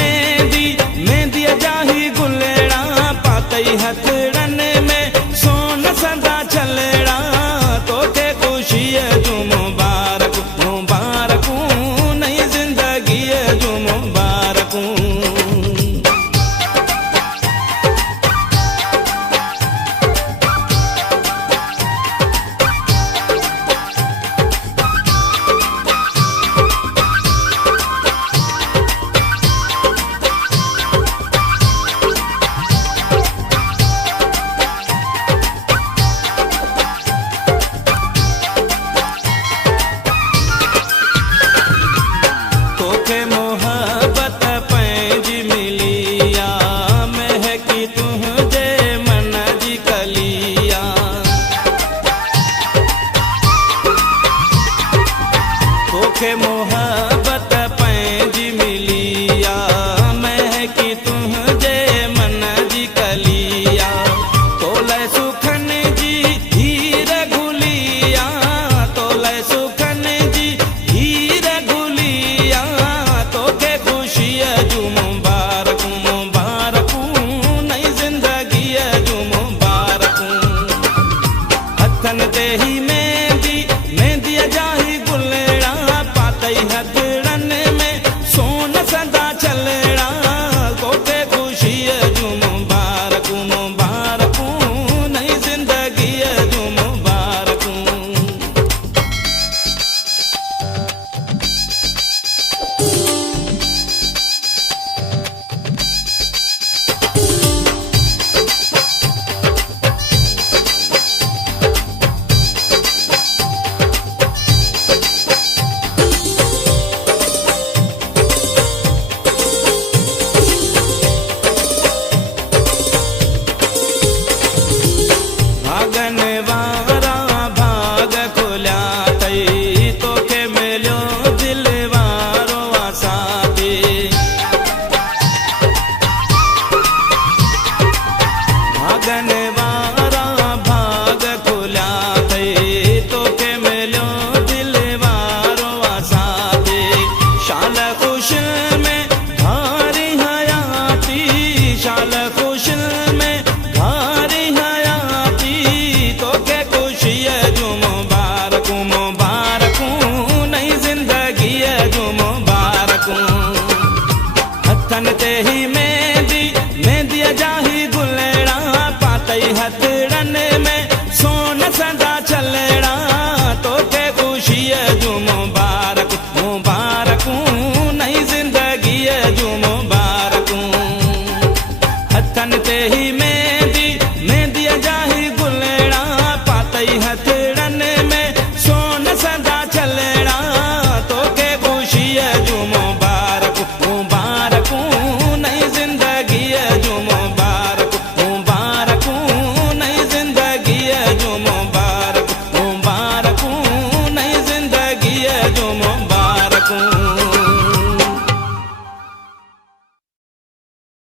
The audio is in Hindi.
मेहंदी मेहंदी जाही गुलेड़ा पाते हथड़न में सोन सदा चलेड़ा तो के खुशी जो मुबारक मुबारक नई जिंदगी जो मुबारक। तोखे मोहब्बत पैंजी मिलिया महकी तुझे मन जी कलिया तोले सुखन जी हीर गुलिया तोले सुखन जी हीर गुलिया तोखे खुशी जो मुबारक मुबारक नई जिंदगी जो मुबारक। हथन ते ही मेहंदी मेहंदी जाही गुलेड़ा हथड़न में सोन सदा चलेड़ा तोखे खुशी जो मुबारक मुबारक नई जिंदगी जो मुबारक। भागन वारा भाग खुल्या तई तोखे मिलियो दिल वारो आसादी भागन वारा भाग खुल्या तई तोखे मिलियो दिल वारो आसादी शाल खुश में भारी हयाती शाल खुश में भारी हयाती तोखे खुशी जो मुबारक मुबारक नई जिंदगी जो मुबारक। हथन ते ही मेहंदी मेहंदी जाही